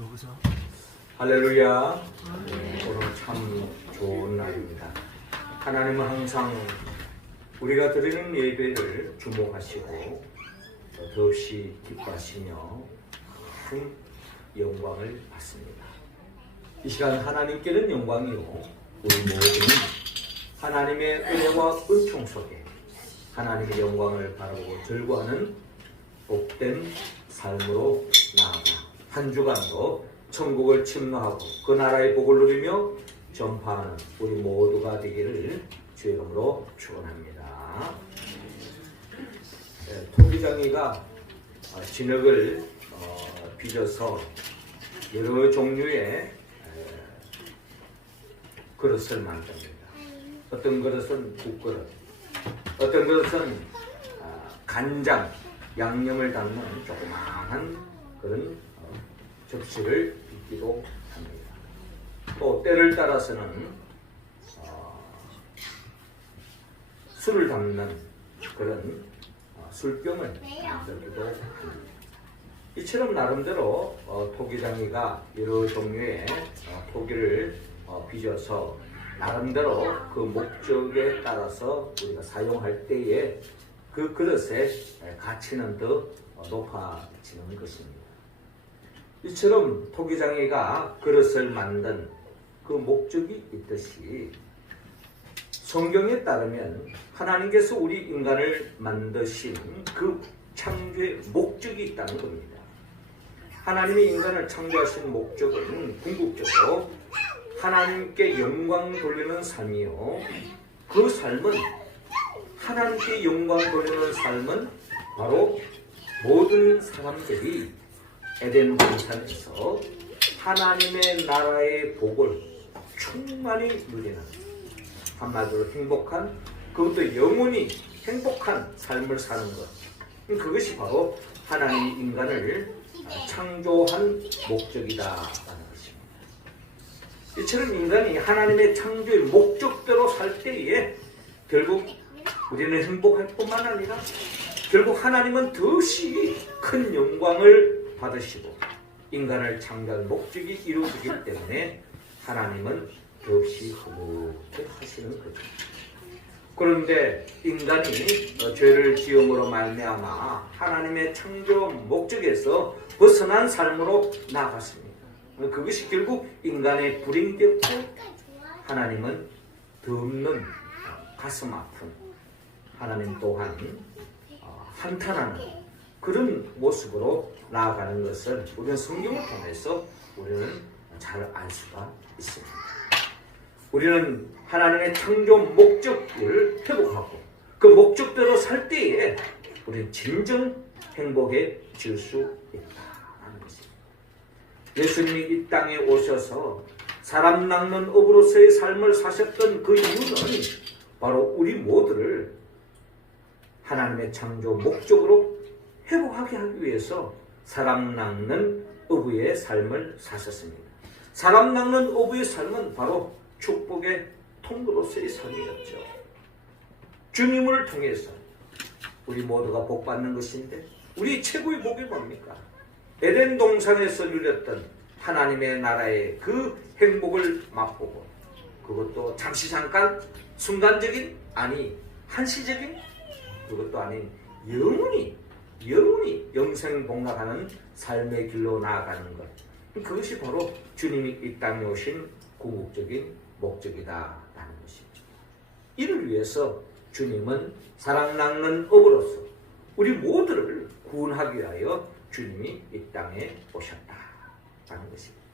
여기서 할렐루야. 오늘 참 좋은 날입니다. 하나님은 항상 우리가 드리는 예배를 주목하시고 더없이 기뻐하시며 큰 영광을 받습니다. 이 시간 하나님께는 영광이요 우리 모두는 하나님의 은혜와 은총 속에 하나님의 영광을 바라보고 즐거워하는 복된 삶으로 나아가 한 주간도 천국을 침노하고 그 나라의 복을 누리며 전파하는 우리 모두가 되기를 주의 이름으로 축원합니다. 토기장이가 진흙을 빚어서 여러 종류의 그릇을 만듭니다. 어떤 그릇은 국그릇, 어떤 그릇은 간장, 양념을 담는 조그마한 그런 접시를 빚기도 합니다. 또 때를 따라서는 술을 담는 그런 술병을 만들기도 합니다. 이처럼 나름대로 토기장이가 여러 종류의 토기를 빚어서 나름대로 그 목적에 따라서 우리가 사용할 때에 그 그릇의 가치는 더 높아지는 것입니다. 이처럼 토기장이가 그릇을 만든 그 목적이 있듯이 성경에 따르면 하나님께서 우리 인간을 만드신 그 창조의 목적이 있다는 겁니다. 하나님이 인간을 창조하신 목적은 궁극적으로 하나님께 영광 돌리는 삶이요. 그 삶은 하나님께 영광 돌리는 삶은 바로 모든 사람들이 에덴 동산에서 하나님의 나라의 복을 충만히 누리는 한마디로 행복한, 그것도 영원히 행복한 삶을 사는 것. 그것이 바로 하나님이 인간을 창조한 목적이다라는 것입니다. 이처럼 인간이 하나님의 창조의 목적대로 살 때에 결국 우리는 행복할 뿐만 아니라 결국 하나님은 더없이 큰 영광을 받으시고 인간을 창조한 목적이 이루어지기 때문에 하나님은 더없이 흐뭇해 하시는 거죠. 그런데 인간이 죄를 지음으로 말미암아 하나님의 창조 목적에서 벗어난 삶으로 나아갔습니다. 그것이 결국 인간의 불행되었고 하나님은 더없는 가슴 아픈 하나님 또한 한탄하는 그런 모습으로 나아가는 것을 우리는 성경을 통해서 우리는 잘 알 수가 있습니다. 우리는 하나님의 창조 목적을 회복하고 그 목적대로 살 때에 우리는 진정 행복해질 수 있다는 것입니다. 예수님이 이 땅에 오셔서 사람 낚는 업으로서의 삶을 사셨던 그 이유는 바로 우리 모두를 하나님의 창조 목적으로 회복하게 하기 위해서 사람 낚는 어부의 삶을 사셨습니다. 사람 낚는 어부의 삶은 바로 축복의 통로로서의 삶이었죠. 주님을 통해서 우리 모두가 복받는 것인데 우리 최고의 복이 뭡니까? 에덴 동산에서 누렸던 하나님의 나라의 그 행복을 맛보고 그것도 잠시 잠깐 순간적인 아니 한시적인 그것도 아닌 영원히 영생복락하는 삶의 길로 나아가는 것. 그것이 바로 주님이 이 땅에 오신 궁극적인 목적이다라는 것입니다. 이를 위해서 주님은 사랑 낚는 업으로서 우리 모두를 구원하기 위하여 주님이 이 땅에 오셨다라는 것입니다.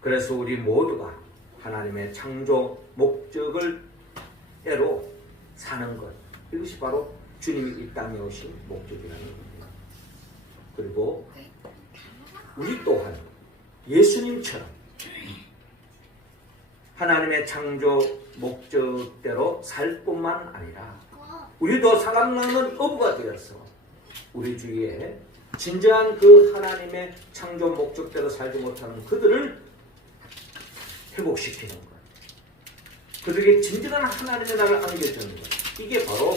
그래서 우리 모두가 하나님의 창조 목적을 애로 사는 것, 이것이 바로 주님이 이 땅에 오신 목적이라는 겁니다. 그리고 우리 또한 예수님처럼 하나님의 창조 목적대로 살 뿐만 아니라 우리도 사람 낚는 어부가 되어서 우리 주위에 진정한 그 하나님의 창조 목적대로 살지 못하는 그들을 회복시키는 것, 그들에게 진정한 하나님의 나라를 안겨주는 것, 이게 바로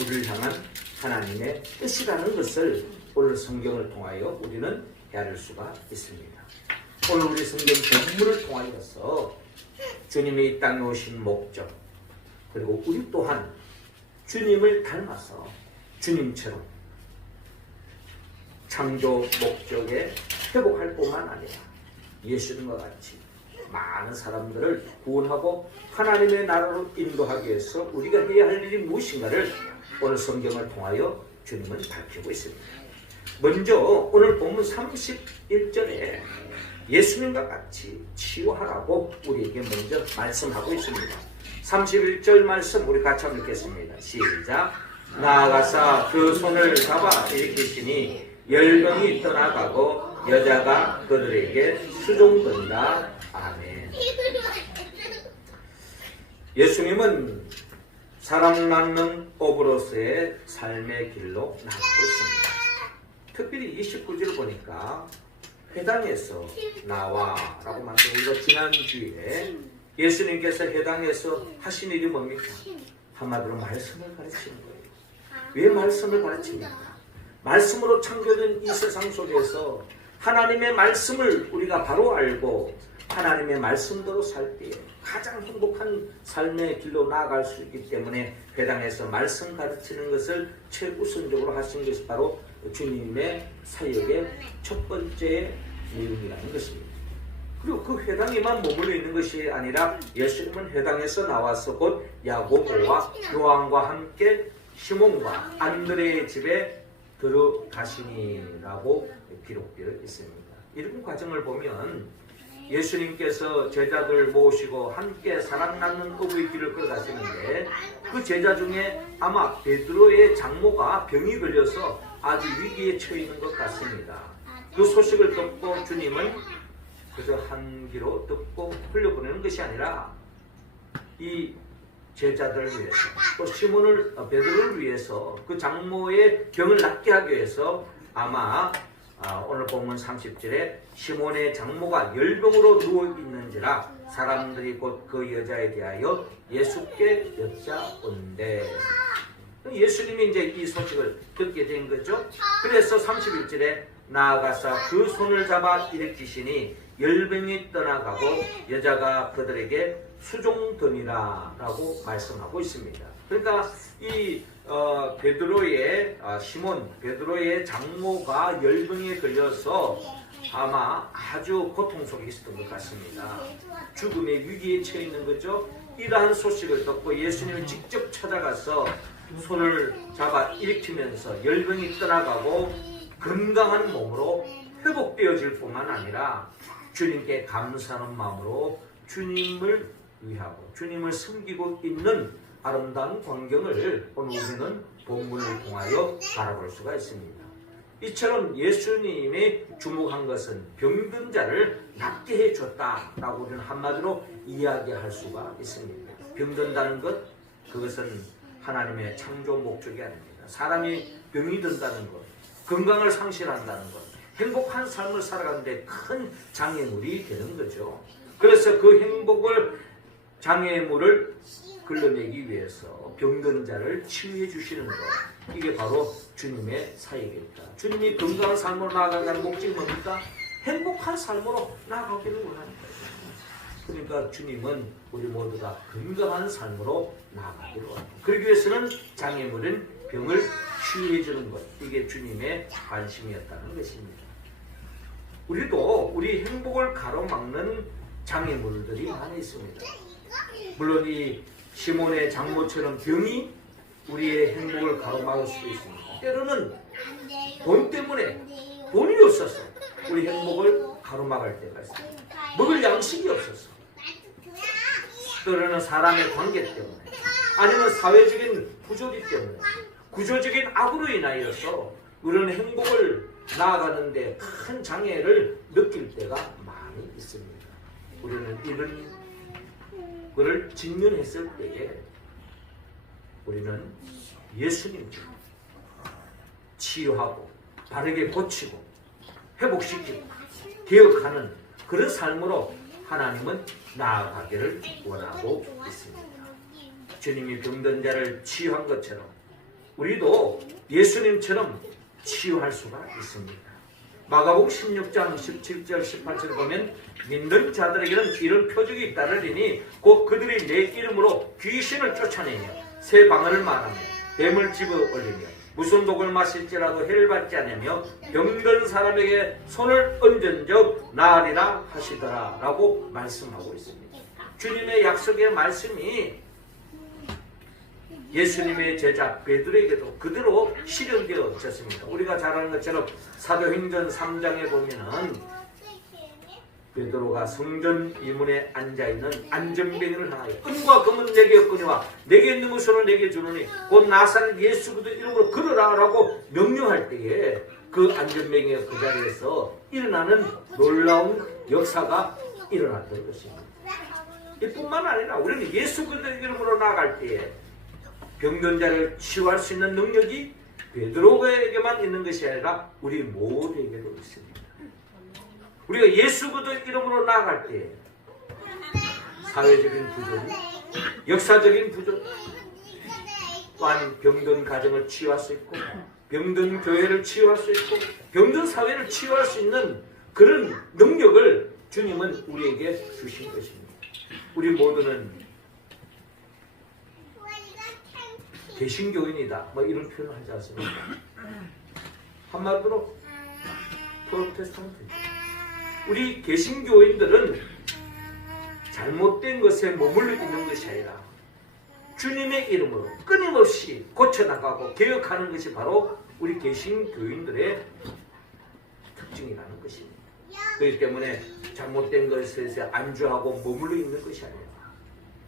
우리를 향한 하나님의 뜻이라는 것을 오늘 성경을 통하여 우리는 헤아릴 수가 있습니다. 오늘 우리 성경 본문을 통하여서 주님이 이 땅에 오신 목적, 그리고 우리 또한 주님을 닮아서 주님처럼 창조 목적에 회복할 뿐만 아니라 예수님과 같이 많은 사람들을 구원하고 하나님의 나라로 인도하기 위해서 우리가 해야 할 일이 무엇인가를 오늘 성경을 통하여 주님은 밝히고 있습니다. 먼저 오늘 본문 31절에 예수님과 같이 치유하라고 우리에게 먼저 말씀하고 있습니다. 31절 말씀 우리 같이 한번 읽겠습니다. 시작. 나아가사 그 손을 잡아 일으키시니 열병이 떠나가고 여자가 그들에게 수종된다. 아멘. 예수님은 사람 낳는 어부로서의 삶의 길로 나가고 있습니다. 특별히 29절 보니까 회당에서 나와라고 말해서 우리가 지난주에 예수님께서 회당에서 하신 일이 뭡니까? 한마디로 말씀을 가르치는 거예요. 왜 말씀을 가르칩니까? 말씀으로 창조된 이 세상 속에서 하나님의 말씀을 우리가 바로 알고 하나님의 말씀대로 살 때에 가장 행복한 삶의 길로 나아갈 수 있기 때문에 회당에서 말씀 가르치는 것을 최우선적으로 하신 것이 바로 주님의 사역의 첫 번째 내용이라는 것입니다. 그리고 그 회당에만 머물러 있는 것이 아니라 예수님은 회당에서 나와서 곧 야고보와 요한과 함께 시몬과 안드레의 집에 들어가시니라고 기록되어 있습니다. 이런 과정을 보면 예수님께서 제자들 모시고 함께 사랑 나누는 어부의 길을 걸어가시는데 그 제자 중에 아마 베드로의 장모가 병이 걸려서 아주 위기에 처해 있는 것 같습니다. 그 소식을 듣고 주님은 그저 한 귀로 듣고 흘려보내는 것이 아니라 이 제자들을 위해서 또 시몬을 베드로를 위해서 그 장모의 병을 낫게 하기 위해서 아마 오늘 본문 30절에 시몬의 장모가 열병으로 누워있는지라 사람들이 곧 그 여자에 대하여 예수께 여짜온대. 예수님이 이제 이 소식을 듣게 된 거죠. 그래서 31절에 나아가서 그 손을 잡아 일으키시니 열병이 떠나가고 여자가 그들에게 수종되니라 라고 말씀하고 있습니다. 그러니까 이 베드로의 시몬 베드로의 장모가 열병에 걸려서 아마 아주 고통 속에 있었던 것 같습니다. 죽음의 위기에 처해 있는 거죠. 이러한 소식을 듣고 예수님이 직접 찾아가서 손을 잡아 일으키면서 열병이 떠나가고 건강한 몸으로 회복되어질 뿐만 아니라 주님께 감사하는 마음으로 주님을 위하고 주님을 섬기고 있는 아름다운 광경을 오늘 우리는 본문을 통하여 바라볼 수가 있습니다. 이처럼 예수님이 주목한 것은 병든 자를 낫게 해줬다라고 우리는 한마디로 이야기할 수가 있습니다. 병든다는 것, 그것은 하나님의 창조 목적이 아닙니다. 사람이 병이 든다는 것, 건강을 상실한다는 것, 행복한 삶을 살아가는데 큰 장애물이 되는 거죠. 그래서 그 행복을 장애물을 걸러내기 위해서 병든 자를 치유해 주시는 것, 이게 바로 주님의 사역입니다. 주님이 건강한 삶으로 나아가는 목적이 뭡니까? 행복한 삶으로 나아가기를 원하는 거예요. 그러니까 주님은 우리 모두가 건강한 삶으로 나아가기를 원합니다. 그러기 위해서는 장애물인 병을 치유해 주는 것, 이게 주님의 관심이었다는 것입니다. 우리도 우리 행복을 가로막는 장애물들이 많이 있습니다. 물론 이 시몬의 장모처럼 병이 우리의 행복을 가로막을 수도 있습니다. 때로는 돈 때문에 돈이 없어서 우리 행복을 가로막을 때가 있습니다. 먹을 양식이 없어서, 때로는 사람의 관계 때문에, 아니면 사회적인 구조리 때문에, 구조적인 악으로 인하여서 우리는 행복을 나아가는데 큰 장애를 느낄 때가 많이 있습니다. 우리는 이런 그를 직면했을 때에 우리는 예수님처럼 치유하고 바르게 고치고 회복시키고 개혁하는 그런 삶으로 하나님은 나아가기를 원하고 있습니다. 주님이 병든 자를 치유한 것처럼 우리도 예수님처럼 치유할 수가 있습니다. 마가복음 16장 17절 18절 보면 믿는 자들에게는 이런 표적이 따르리니 곧 그들이 내 이름으로 귀신을 쫓아내며 새 방언을 말하며 뱀을 집어 올리며 무슨 독을 마실지라도 해를 받지 않으며 병든 사람에게 손을 얹은 적 나으리라 하시더라 라고 말씀하고 있습니다. 주님의 약속의 말씀이 예수님의 제자 베드로에게도 그대로 실현되어졌습니다. 우리가 잘 아는 것처럼 사도행전 3장에 보면은 베드로가 성전 이문에 앉아있는 안전뱅이를 향하여 은과 금은 내게 없거니와 내게 있는 것으로 내게 주노니 곧 나사렛 예수 그리스도 이름으로 걸으라 라고 명령할 때에 그 안전뱅이가 그 자리에서 일어나는 놀라운 역사가 일어났던 것입니다. 이뿐만 아니라 우리는 예수 그리스도 이름으로 나아갈 때에 병든 자를 치유할 수 있는 능력이 베드로에게만 있는 것이 아니라 우리 모두에게도 있습니다. 우리가 예수 그리스도 이름으로 나아갈 때 사회적인 부족, 역사적인 부족, 또한 병든 가정을 치유할 수 있고 병든 교회를 치유할 수 있고 병든 사회를 치유할 수 있는 그런 능력을 주님은 우리에게 주신 것입니다. 우리 모두는 개신교인이다 뭐 이런 표현을 하지 않습니까? 한마디로 프로테스탄트. 우리 개신교인들은 잘못된 것에 머물러 있는 것이 아니라 주님의 이름으로 끊임없이 고쳐나가고 개혁하는 것이 바로 우리 개신교인들의 특징이라는 것입니다. 그렇기 때문에 잘못된 것에 안주하고 머물러 있는 것이 아니라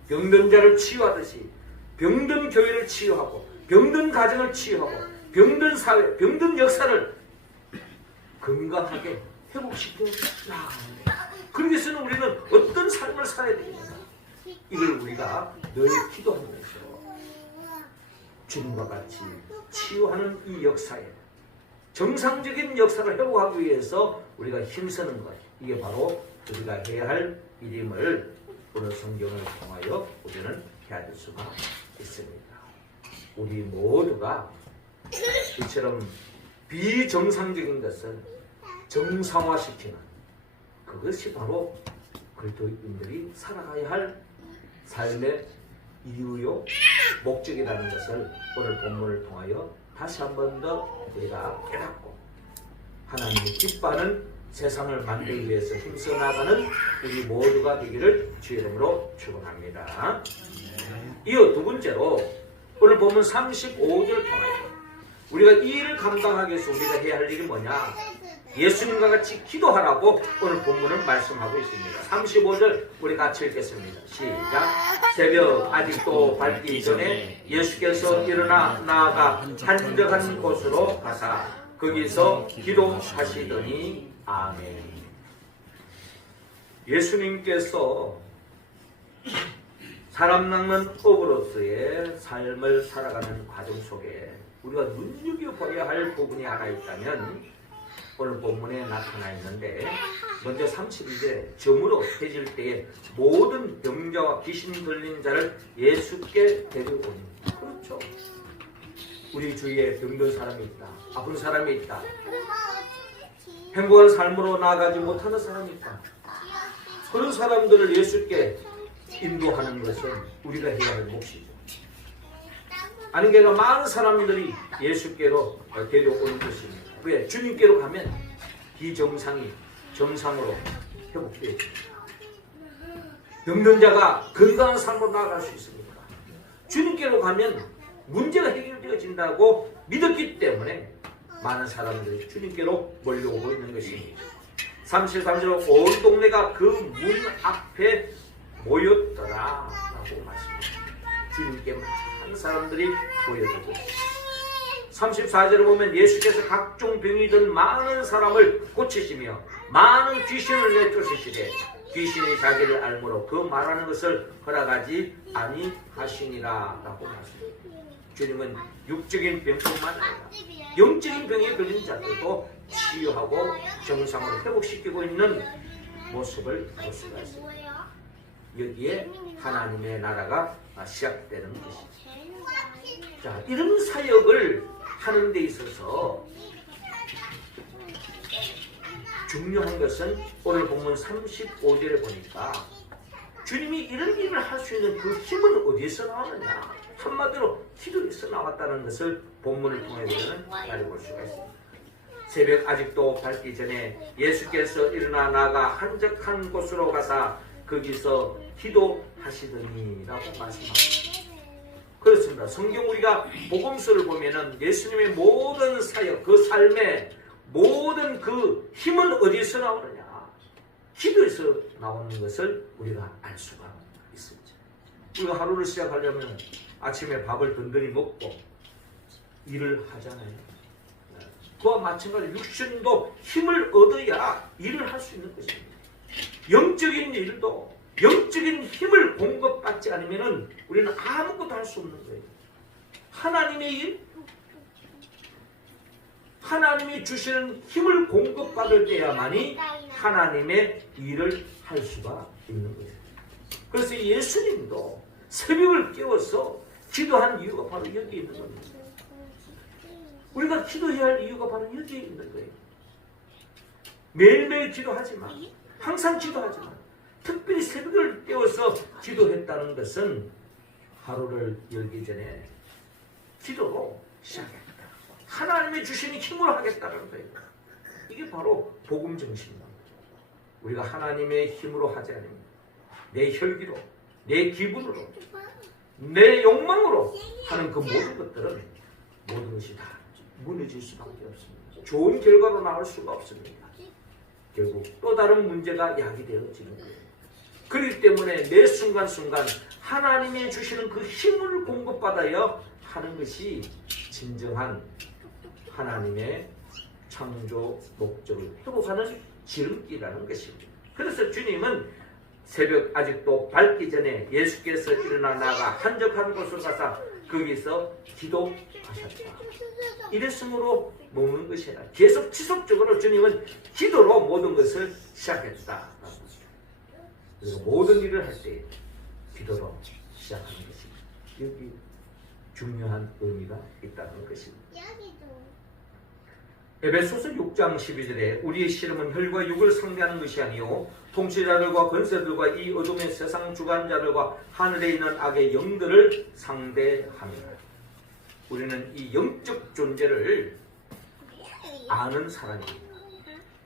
병든 자를 치유하듯이 병든 교회를 치유하고 병든 가정을 치유하고 병든 사회, 병든 역사를 건강하게 회복시켜 나아갑니다. 그러기 위해서는 우리는 어떤 삶을 살아야 되겠는가? 이걸 우리가 늘 기도하면서 주님과 같이 치유하는 이 역사에 정상적인 역사를 회복하기 위해서 우리가 힘쓰는 것, 이게 바로 우리가 해야 할 일임을 오늘 성경을 통하여 우리는 해야 될 수가 있습니다. 우리 모두가 이처럼 비정상적인 것을 정상화시키는 그것이 바로 그리스도인들이 살아가야 할 삶의 이유요 목적이라는 것을 오늘 본문을 통하여 다시 한 번 더 우리가 깨닫고 하나님이 기뻐하는 세상을 만들기 위해서 힘써 나가는 우리 모두가 되기를 주의 이름으로 축원합니다. 이어 두 번째로 오늘 보면 35절을 통하여 우리가 이 일을 감당하기 위해서 우리가 해야 할 일이 뭐냐? 예수님과 같이 기도하라고 오늘 본문은 말씀하고 있습니다. 35절 우리 같이 읽겠습니다. 시작. 새벽 아직도 밝기 전에 예수께서 일어나 나아가 한적한 곳으로 가사 거기서 기도하시더니 아멘. 예수님께서 사람 낚는 어부로서의 삶을 살아가는 과정 속에 우리가 눈여겨봐야 할 부분이 하나 있다면 오늘 본문에 나타나 있는데 먼저 32절에 점으로 해질 때에 모든 병자와 귀신 들린 자를 예수께 데려오니. 그렇죠. 우리 주위에 병든 사람이 있다. 아픈 사람이 있다. 행복한 삶으로 나아가지 못하는 사람이 있다. 그런 사람들을 예수께 인도하는 것은 우리가 해야 할 몫이죠. 아니 그러니까 많은 사람들이 예수께로 데려오는 것입니다. 왜? 주님께로 가면 비정상이 정상으로 회복되어집니다. 병든 자가 건강한 삶으로 나아갈 수 있습니다. 주님께로 가면 문제가 해결되어진다고 믿었기 때문에 많은 사람들이 주님께로 몰려오고 있는 것입니다. 33절로 온 동네가 그 문 앞에 모였더라 라고 말씀합니다. 주님께 많은 사람들이 모여들고 34절을 보면 예수께서 각종 병이 든 많은 사람을 고치시며 많은 귀신을 내쫓으시되 귀신이 자기를 알므로 그 말하는 것을 허락하지 아니하시니라 라고 말씀합니다. 주님은 육적인 병뿐만 아니라 영적인 병에 걸린 자들도 치유하고 정상으로 회복시키고 있는 모습을 볼 수가 있습니다. 여기에 하나님의 나라가 시작되는 것입니다. 자, 이런 사역을 하는 데 있어서 중요한 것은 오늘 본문 35절에 보니까 주님이 이런 일을 할 수 있는 그 힘은 어디에서 나왔느냐, 한마디로 기도에서 나왔다는 것을 본문을 통해 우리는 알아볼 수가 있습니다. 새벽 아직도 밝기 전에 예수께서 일어나 나가 한적한 곳으로 가사 거기서 기도하시더니라고 말씀합니다. 그렇습니다. 성경 우리가 복음서를 보면은 예수님의 모든 사역, 그 삶의 모든 그 힘은 어디서 나오느냐? 기도에서 나오는 것을 우리가 알 수가 있습니다. 우리가 하루를 시작하려면 아침에 밥을 든든히 먹고 일을 하잖아요. 그와 마찬가지로 육신도 힘을 얻어야 일을 할 수 있는 것입니다. 영적인 일도 영적인 힘을 공급받지 않으면 우리는 아무것도 할 수 없는 거예요. 하나님의 일, 하나님이 주시는 힘을 공급받을 때야만이 하나님의 일을 할 수가 있는 거예요. 그래서 예수님도 새벽을 깨워서 기도한 이유가 바로 여기 있는 겁니다. 우리가 기도해야 할 이유가 바로 여기에 있는 거예요. 매일매일 기도하지만, 항상 기도하지만, 특별히 새벽을 깨워서 기도했다는 것은 하루를 열기 전에 기도로 시작했다. 하나님이 주시는 힘으로 하겠다는 거예요. 이게 바로 복음 정신입니다. 우리가 하나님의 힘으로 하지 않으면 내 혈기로, 내 기분으로, 내 욕망으로 하는 그 모든 것들은 모든 것이 다 무너질 수밖에 없습니다. 좋은 결과로 나올 수가 없습니다. 결국 또 다른 문제가 야기되어지는 거예요. 그렇기 때문에 매 순간순간 하나님이 주시는 그 힘을 공급받아야 하는 것이 진정한 하나님의 창조 목적을 회복하는 지름길이라는 것입니다. 그래서 주님은 새벽 아직도 밝기 전에 예수께서 일어나 나가 한적한 곳으로 가서 거기서 기도하셨다. 이랬으므로 먹는 것이 아니라 계속 지속적으로 주님은 기도로 모든 것을 시작했다. 그리고 모든 일을 할 때 기도로 시작하는 것입니다. 여기 중요한 의미가 있다는 것입니다. 에베소서 6장 12절에 우리의 씨름은 혈과 육을 상대하는 것이 아니요 통치자들과 권세들과 이 어둠의 세상 주관자들과 하늘에 있는 악의 영들을 상대합니다. 우리는 이 영적 존재를 아는 사람입니다.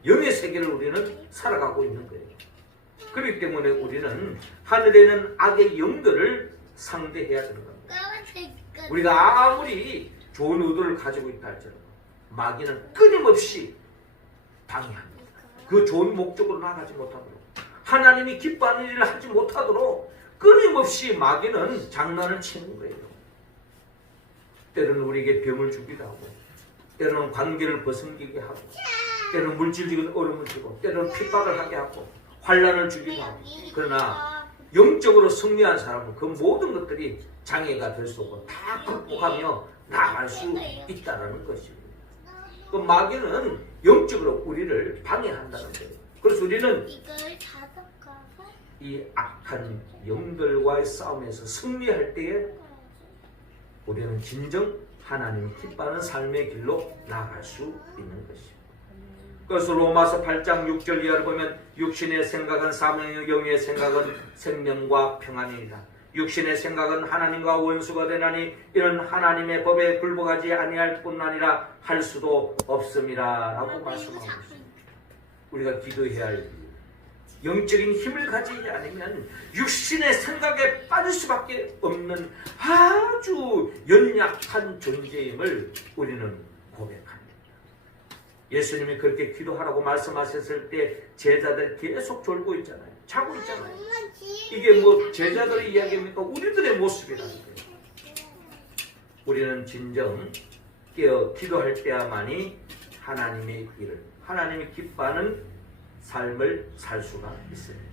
영의 세계를 우리는 살아가고 있는 거예요. 그렇기 때문에 우리는 하늘에 있는 악의 영들을 상대해야 되는 겁니다. 우리가 아무리 좋은 의도를 가지고 있다 할지라도 마귀는 끊임없이 방해합니다. 그 좋은 목적으로 나가지 못하도록, 하나님이 기뻐하는 일을 하지 못하도록 끊임없이 마귀는 장난을 치는 거예요. 때로는 우리에게 병을 주기도 하고, 때로는 관계를 벗어기게 하고, 때로는 물질적인 어려움을 주고, 때로는 핍박을 하게 하고, 환난을 주기도 하고. 그러나 영적으로 승리한 사람은 그 모든 것들이 장애가 될 수 없고 다 극복하며 나아갈 수 있다는 것입니다. 그 마귀는 영적으로 우리를 방해한다는 거예요. 그래서 우리는 이 악한 영들과의 싸움에서 승리할 때에 우리는 진정 하나님이 기뻐하는 삶의 길로 나아갈 수 있는 것입니다. 그래서 로마서 8장 6절 이하를 보면 육신의 생각은 사망이요 영의 생각은 생명과 평안이니라. 육신의 생각은 하나님과 원수가 되나니 이런 하나님의 법에 굴복하지 아니할 뿐 아니라 할 수도 없음이라 라고 말씀하고 있습니다. 우리가 기도해야 할 영적인 힘을 가지지 않으면 육신의 생각에 빠질 수밖에 없는 아주 연약한 존재임을 우리는 고백합니다. 예수님이 그렇게 기도하라고 말씀하셨을 때 제자들 계속 졸고 있잖아요. 자고 있잖아요. 이게 뭐 제자들의 이야기입니까? 우리들의 모습이라는 거예요. 우리는 진정 깨어 기도할 때야만이 하나님의 일을, 하나님이 기뻐하는 삶을 살 수가 있습니다.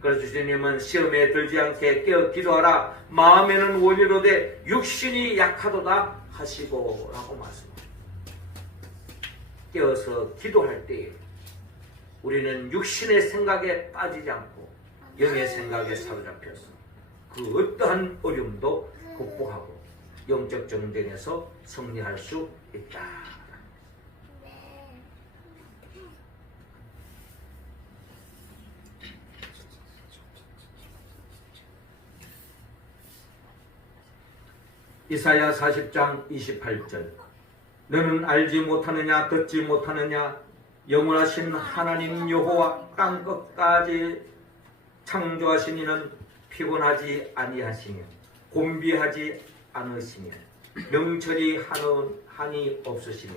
그래서 주님은 시험에 들지 않게 깨어 기도하라. 마음에는 원이로되 육신이 약하도다 하시고 라고 말씀합니다. 깨어서 기도할 때 우리는 육신의 생각에 빠지지 않고 영의 생각에 사로잡혀서 그 어떠한 어려움도 극복하고 영적 전쟁에서 승리할 수 있다. 이사야 40장 28절 너는 알지 못하느냐 듣지 못하느냐 영원하신 하나님 여호와 땅끝까지 창조하신 이는 피곤하지 아니하시며 곤비하지 않으시며 명철이 한이 없으시며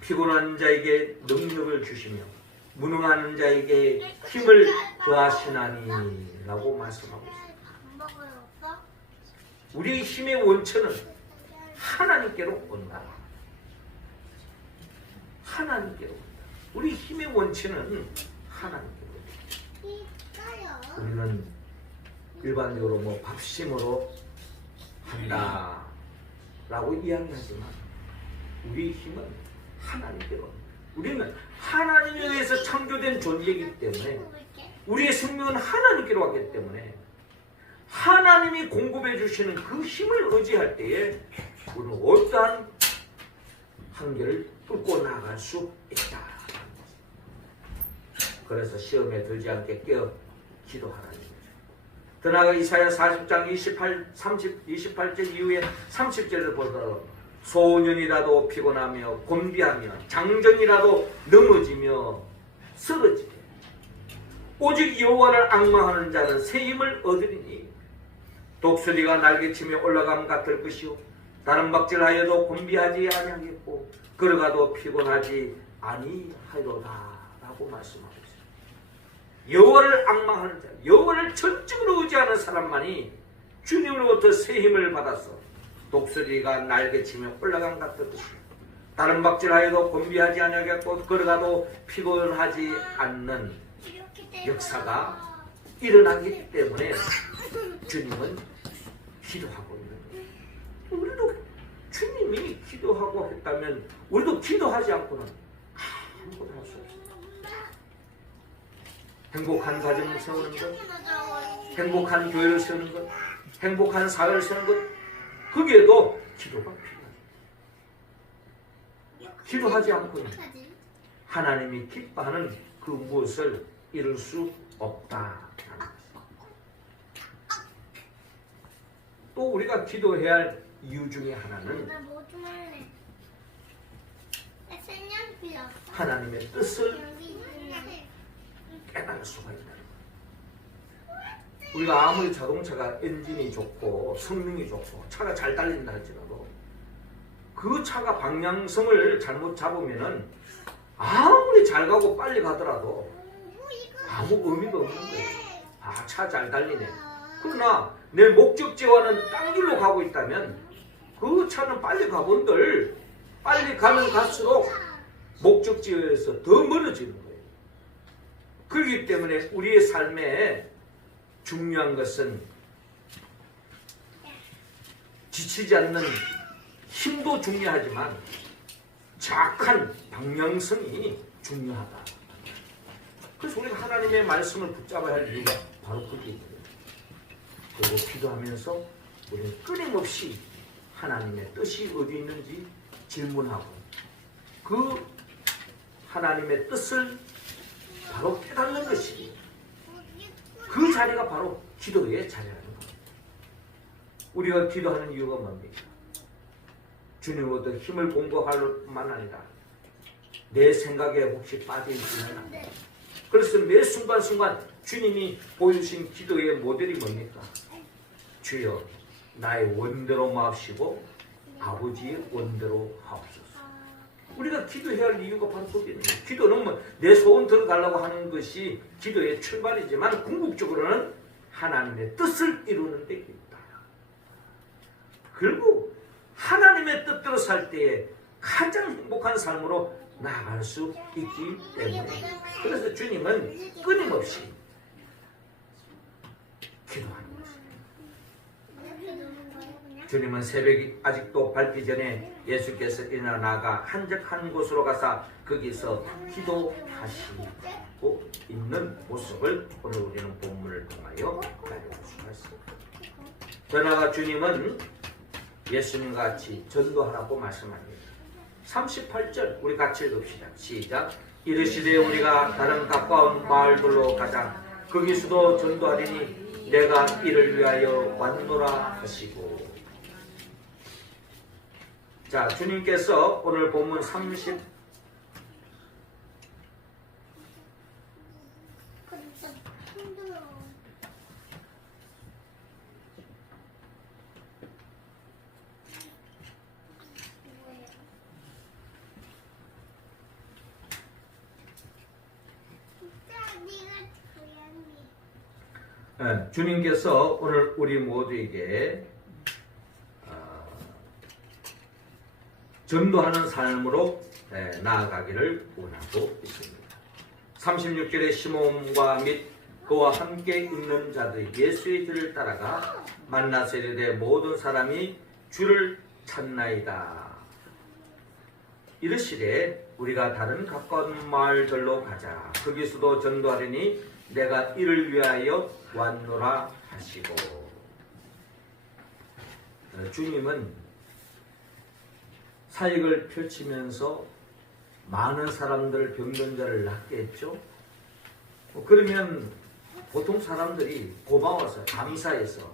피곤한 자에게 능력을 주시며 무능한 자에게 힘을 더하시나니 라고 말씀하고 있습니다. 우리의 힘의 원천은 하나님께로 온다. 하나님께로 온다. 우리 힘의 원천은 하나님께로 온다. 우리는 일반적으로 뭐 밥심으로 한다 라고 이야기하지만 우리 힘은 하나님께로 온다. 우리는 하나님에 의해서 창조된 존재이기 때문에 우리의 생명은 하나님께로 왔기 때문에 하나님이 공급해 주시는 그 힘을 의지할 때에 우리는 어떠한 한계를 뚫고 나갈 수 있다. 그래서 시험에 들지 않게 깨어 기도하라는 거죠. 더 나아가 이사야 40장 28절 이후에 30절을 보더라도 소년이라도 피곤하며 곤비하며 장정이라도 넘어지며 쓰러지게 오직 여호와를 앙망하는 자는 새 힘을 얻으리니 독수리가 날개치며 올라감 같을 것이요 다른 박질하여도 곤비하지 아니하겠고 걸어가도 피곤하지 아니하리로다 라고 말씀하고 있습니다. 여호와를 앙망하는 자, 여호와를 전적으로 의지하는 사람만이 주님으로부터 새 힘을 받아서 독수리가 날개치며 올라간 같을 것이요 다른 박질하여도 곤비하지 아니하겠고 걸어가도 피곤하지 않는 역사가 일어나기 때문에 주님은 기도하고 있는 거예요. 우리도 주님이 기도하고 했다면 우리도 기도하지 않고는 아무것도 할 수 없어요. 행복한 가정을 세우는 것, 행복한 교회를 세우는 것, 행복한 사회를 세우는 것, 거기에도 기도가 필요해요. 기도하지 않고는 하나님이 기뻐하는 그 무엇을 이룰 수 없다. 또 우리가 기도해야 할 이유 중에 하나는 하나님의 뜻을 깨달을 수가 있다. 우리가 아무리 자동차가 엔진이 좋고 성능이 좋고 차가 잘 달린다 할지라도 그 차가 방향성을 잘못 잡으면은 아무리 잘 가고 빨리 가더라도 아무 의미도 없는 거예요. 아, 차 잘 달리네. 그러나 내 목적지와는 딴 길로 가고 있다면 그 차는 빨리 가본들 빨리 가면 갈수록 목적지에서 더 멀어지는 거예요. 그렇기 때문에 우리의 삶에 중요한 것은 지치지 않는 힘도 중요하지만 정확한 방향성이 중요하다. 그래서 우리가 하나님의 말씀을 붙잡아야 할 이유가 바로 그게 있거든요. 그리고 기도하면서 우리는 끊임없이 하나님의 뜻이 어디 있는지 질문하고 그 하나님의 뜻을 바로 깨닫는 것이 그 자리가 바로 기도의 자리라는 겁니다. 우리가 기도하는 이유가 뭡니까? 주님으로부터 힘을 공부할 뿐만 아니라 내 생각에 혹시 빠져있지는 않아요. 그래서 매 순간순간 주님이 보여주신 기도의 모델이 뭡니까? 주여 나의 원대로 마옵시고 아버지의 원대로 하옵소서. 우리가 기도해야 할 이유가 바로 거기에 있는 거예요. 기도는 뭐 내 소원 들어달라고 하는 것이 기도의 출발이지만 궁극적으로는 하나님의 뜻을 이루는 데 있다. 그리고 하나님의 뜻대로 살 때에 가장 행복한 삶으로 나아갈 수 있기 때문에 그래서 주님은 끊임없이 기도하는 것입니다. 주님은 새벽이 아직도 밝기 전에 예수께서 일어나 나가 한적한 곳으로 가서 거기서 기도하시고 있는 모습을 오늘 우리는 본문을 통하여 알아볼 수가 있습니다. 더 나아가 주님은 예수님과 같이 전도하라고 말씀합니다. 38절 우리 같이 읽읍시다. 시작. 이르시되 우리가 다른 가까운 마을들로 가자. 거기서도 전도하리니 내가 이를 위하여 왔노라 하시고. 자, 주님께서 오늘 본문 30 주님께서 오늘 우리 모두에게 전도하는 삶으로 나아가기를 원하고 있습니다. 36절에 시몬과 및 그와 함께 있는 자들이 예수의 길을 따라가 만나서 이르되 모든 사람이 주를 찾나이다. 이르시되 우리가 다른 가까운 마을들로 가자. 거기서도 전도하리니 내가 이를 위하여 왔노라 하시고. 주님은 사역을 펼치면서 많은 사람들 병변자를 낫게 했죠. 그러면 보통 사람들이 고마워서 감사해서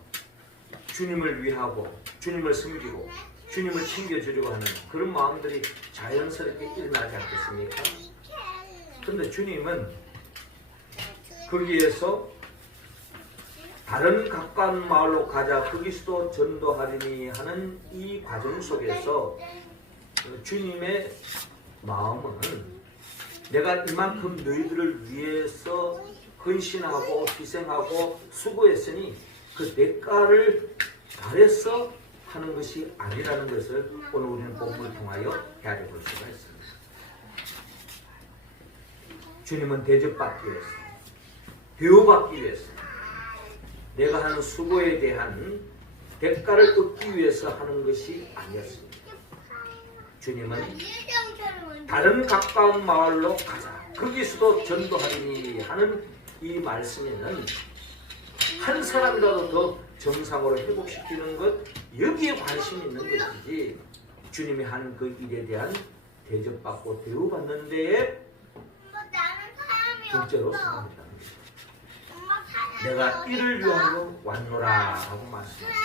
주님을 위하고 주님을 섬기고 주님을 챙겨주려고 하는 그런 마음들이 자연스럽게 일어나지 않겠습니까? 그런데 주님은 거기에서 다른 가까운 마을로 가자 거기서도 전도하리니 하는 이 과정 속에서 주님의 마음은 내가 이만큼 너희들을 위해서 헌신하고 희생하고 수고했으니 그 대가를 바래서 하는 것이 아니라는 것을 오늘 우리는 본문을 통하여 헤아려 볼 수가 있습니다. 주님은 대접받기 위해서, 대우받기 위해서, 내가 하는 수고에 대한 대가를 얻기 위해서 하는 것이 아니었습니다. 주님은 다른 가까운 마을로 가자, 거기서도 전도하리니 하는 이 말씀에는 한 사람이라도 더 정상으로 회복시키는 것, 여기에 관심이 있는 것이지 주님이 하는 그 일에 대한 대접받고 대우받는 데에 둘째로 생각했다는 것입니다. 내가 이를 위하여 왔노라 하고 말씀합니다.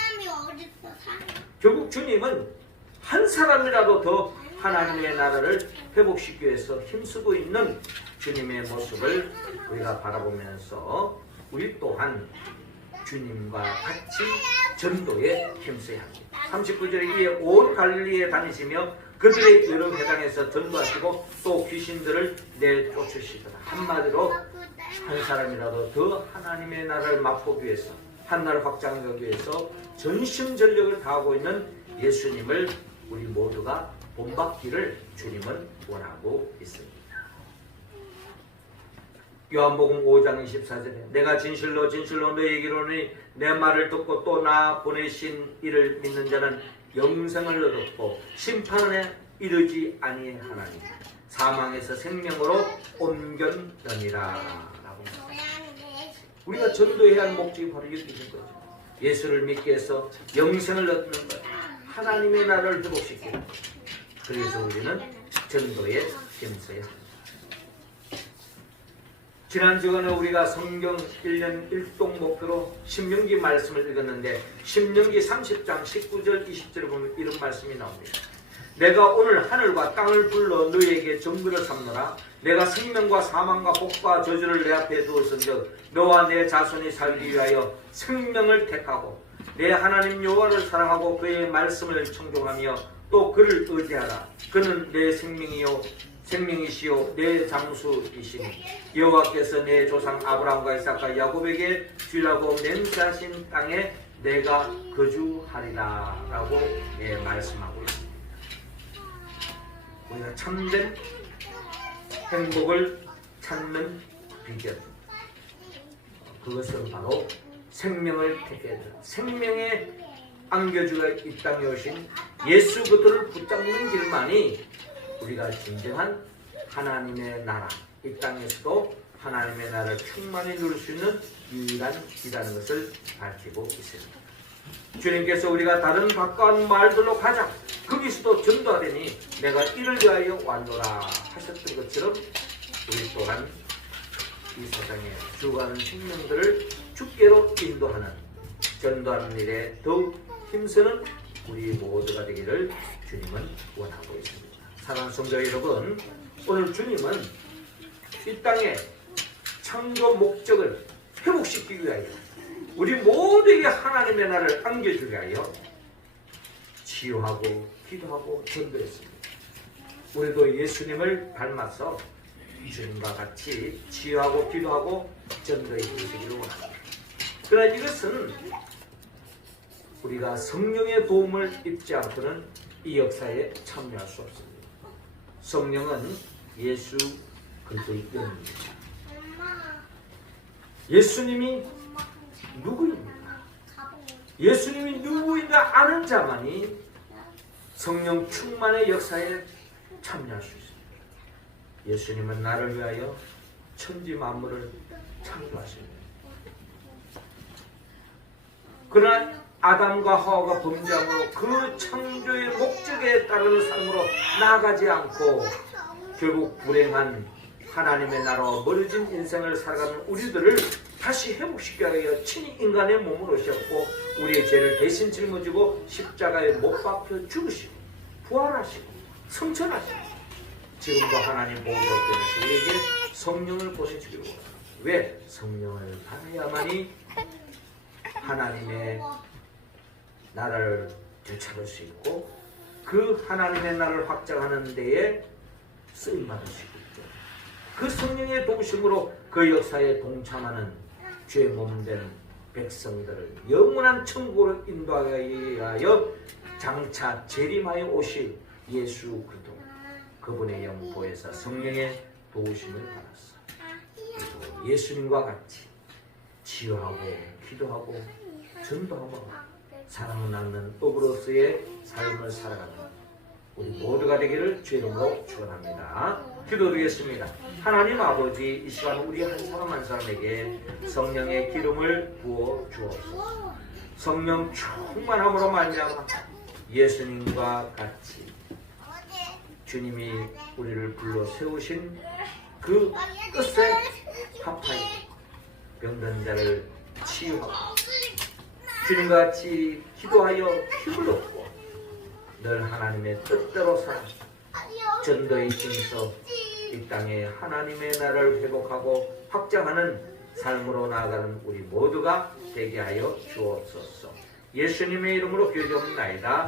결국 주님은 한 사람이라도 더 하나님의 나라를 회복시키기 위해서 힘쓰고 있는 주님의 모습을 우리가 바라보면서 우리 또한 주님과 같이 전도에 힘써야 합니다. 39절에 이에 온 갈릴리에 다니시며 그들의 여러 회당에서 전도하시고 또 귀신들을 내쫓으시더라. 한마디로 한 사람이라도 더 하나님의 나라를 맛보기 위해서, 한나라를 확장하기 위해서 전심전력을 다하고 있는 예수님을 우리 모두가 본받기를 주님은 원하고 있습니다. 요한복음 5장 24절에 내가 진실로 진실로 너희에게 이르노니 내 말을 듣고 또 나 보내신 이를 믿는 자는 영생을 얻었고 심판에 이르지 아니하나니 사망에서 생명으로 옮겼느니라. 우리가 전도해야 할 목적이 바로 여기 있는 거죠. 예수를 믿게 해서 영생을 얻는 것, 하나님의 나라를 회복시키는 것. 그래서 우리는 전도에 힘써야 합니다. 지난 주간에 우리가 성경 1년 1동 목표로 신명기 말씀을 읽었는데 신명기 30장 19절 20절에 보면 이런 말씀이 나옵니다. 내가 오늘 하늘과 땅을 불러 너희에게 정부를 삼노라. 내가 생명과 사망과 복과 저주를 내 앞에 두었은즉 너와 내 자손이 살기 위하여 생명을 택하고 내 하나님 여호와를 사랑하고 그의 말씀을 청종하며 또 그를 의지하라. 그는 내 생명이시요 내 장수이시니 여호와께서 내 조상 아브라함과 이삭과 야곱에게 주라고 맹세하신 땅에 내가 거주하리라 라고 말씀하고 있습니다. 우리가 참된 행복을 찾는 비결, 그것은 바로 생명을 택해야 된다. 생명의 안겨주가 이 땅에 오신 예수 그리스도를 붙잡는 길만이 우리가 진정한 하나님의 나라, 이 땅에서도 하나님의 나라를 충만히 누릴 수 있는 유일한 길이라는 것을 밝히고 있습니다. 주님께서 우리가 다른 가까운 마을들로 가자, 거기서도 전도하리니 내가 이를 위하여 왔노라 하셨던 것처럼 우리 또한 이 세상에 죽어가는 생명들을 주께로 인도하는 전도하는 일에 더욱 힘쓰는 우리 모두가 되기를 주님은 원하고 있습니다. 사랑하는 성도 여러분, 오늘 주님은 이 땅에 창조 목적을 회복시키기 위하여 우리 모두에게 하나님의 나라를 안겨주기 위하여 치유하고 기도하고 전도했습니다. 우리도 예수님을 닮아서 주님과 같이 치유하고 기도하고 전도해 주시기를 원합니다. 그러나 이것은 우리가 성령의 도움을 입지 않고는 이 역사에 참여할 수 없습니다. 성령은 예수 그리스도의 영입니다. 예수님이 누구입니까? 예수님이 누구인가 아는 자만이 성령 충만의 역사에 참여할 수 있습니다. 예수님은 나를 위하여 천지 만물을 창조하십니다. 그러나 아담과 하와가 범죄함으로 그 창조의 목적에 따르는 삶으로 나아가지 않고 결국 불행한 하나님의 나라와 멀어진 인생을 살아가는 우리들을 다시 회복시키기 위하여 친히 인간의 몸을 오셨고 우리의 죄를 대신 짊어지고 십자가에 못 박혀 죽으시고 부활하시고 성천하시고 지금도 하나님 보호자께서 우리에게 성령을 보내주기로 합니다. 왜? 성령을 받아야만이 하나님의 나라를 되찾을 수 있고 그 하나님의 나라를 확장하는 데에 쓰임받을 수 있기 때문에 그 성령의 도우심으로 그 역사에 동참하는 죄 몸된 백성들을 영원한 천국으로 인도하기 위하여 장차 재림하여 오실 예수 그리스도 그분의 영포에서 성령의 도우심을 받았어. 그리고 예수님과 같이 치유하고 기도하고 전도하고 사랑을 나누는 업으로서의 삶을 살아가는 우리 모두가 되기를 주의 이름으로 축원합니다. 기도드리겠습니다. 하나님 아버지, 이 시간 우리 한 사람 한 사람에게 성령의 기름을 부어 주옵소서. 성령 충만함으로 말미암아 예수님과 같이 주님이 우리를 불러 세우신 그 뜻에 합하여 병든 자를 치유하고 주님과 같이 기도하여 힘을 얻고 늘 하나님의 뜻대로 살아 전도의 힘써 이 땅에 하나님의 나라를 회복하고 확장하는 삶으로 나아가는 우리 모두가 되게 하여 주옵소서. 예수님의 이름으로 기도하옵나이다.